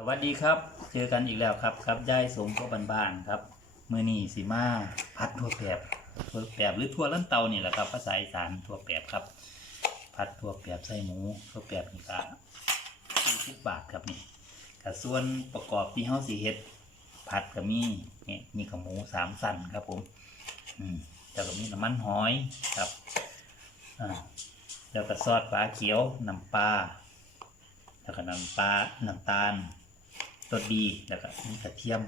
สวัสดีครับ เจอกันอีกแล้วครับครับยายสมก็บ้านๆครับมือนี่สีมาพัดทั่วแปบทั่วแปบหรือทั่วลันเตานี่แหละครับภาษาอีสานทั่วแปบครับ พัดทั่วแปบใส่หมูทั่วแปบนี่ก็ทุกบาทครับนี่กับส่วนประกอบที่เฮาสีเฮ็ดผัดก็มีนี่มีกับหมูสามสันครับผม อืมแล้วก็มีน้ำมันหอยครับอ่าแล้วก็ซอสปลาเขียวน้ำปลาแล้วก็น้ำปลาน้ำตาล รสดีแล้วก็มีกระเทียม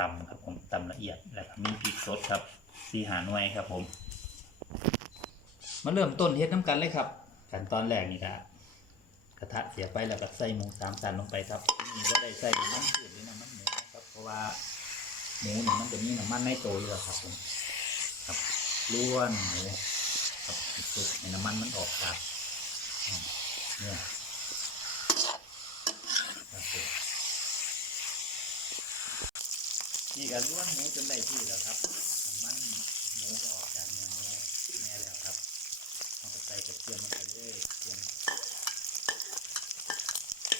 ตำครับผมตำละเอียดแล้วก็มีพริกสดครับสีหาหน่วยครับผม มาเริ่มต้นเฮ็ดน้ำกันเลยครับ ขั้นตอนแรกนี่ครับกระทะเสียบไปแล้วก็ใส่หมูสามสันลงไปครับนี่ก็ได้ใส่น้ำมันพืชหรือน้ำมันหมูนะครับเพราะว่าหมูเนี่ยมันจะมีน้ำมันในตัวอยู่แล้วครับผมครับล้วนหมูครับสุกในน้ำมันมันออกครับอืมเนี่ยครับ นี่ก็ล้วนหมูจนได้ที่แล้วครับมันหมูก็ออกจากเนื้อหมูแน่แล้วครับเอาไปใส่กระเทียมลงไปเลยเทียม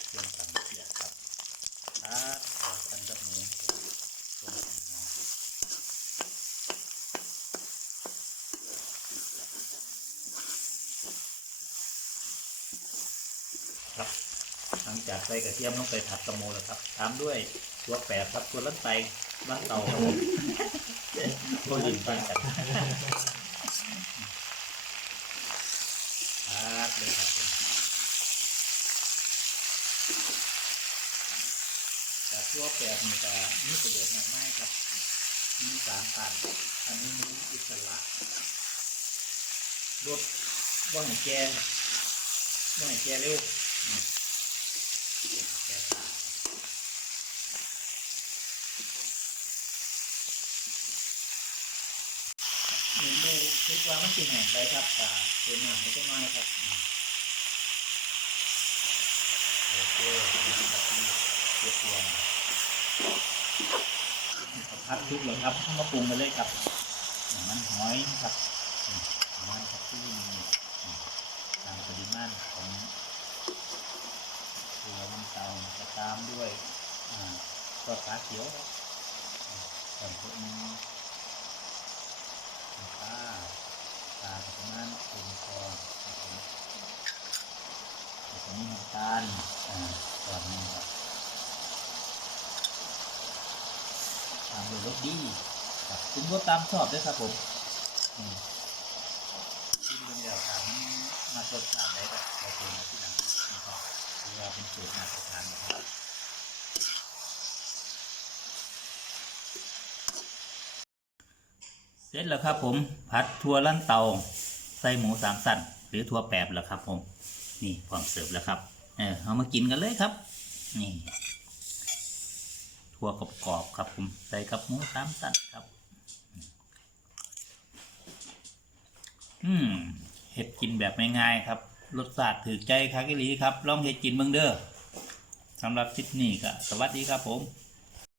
เทียมสั่นเสียครับครับออกกันกับหมูตัวหอมครับ หลังจากใส่กระเทียมลงไปผัดกระโมแล้วครับ ตามด้วย ตัวแปบครับตัวลันไตลันเตาครับผมก็ยินไปกันครับเลยครับแต่ตัวแปบนี่ก็มีประโยชน์มากมากครับ มีสารต้านอันนี้มีอิสระลดว่าให้แกว่าให้แกเร็ว แก้ผ้า หนูดูคิดว่ามันกินแห้งไปครับตาเป็นหนังไม่ต้องน้ครับโอเคนะครับที่เตรียมตัวมาพัดทุกเลยครับมาปรุงกันเลยครับมันหอยครับอืมน้ำมันครับที่มีตามปริมาณของตัวมันเตาจะตามด้วยอ่าก็ปลาเขียวครับอ่าส่วนพวกนี้ ปลาปลาประมาณเป็นคอครับผมแล้วก็มีน้ำตาลอ่าก่อนนึงครับตามด้วยรสดีครับคุณก็ตามชอบด้วยครับผมอืมกินเป็นเดียวถามมาสดถามได้ก็ขอบคุณที่หลังนะครับถือว่าเป็นสูตรมาตรฐานนะครับ เสร็จแล้วครับผมผัดทั่วลั่นเตาใส่หมูสามสั้นหรือทั่วแปบแล้วครับผม นี่พร้อมเสิร์ฟแล้วครับเออเอามากินกันเลยครับ นี่ทั่วกรอบๆครับผมใส่กับหมูสามสั้นครับอืมเห็ดกินแบบง่ายๆครับรสชาติถือใจคักอีหลีครับลองเห็ดกินเบิ่งเด้อสำหรับคลิปนี้ก็สวัสดีครับผม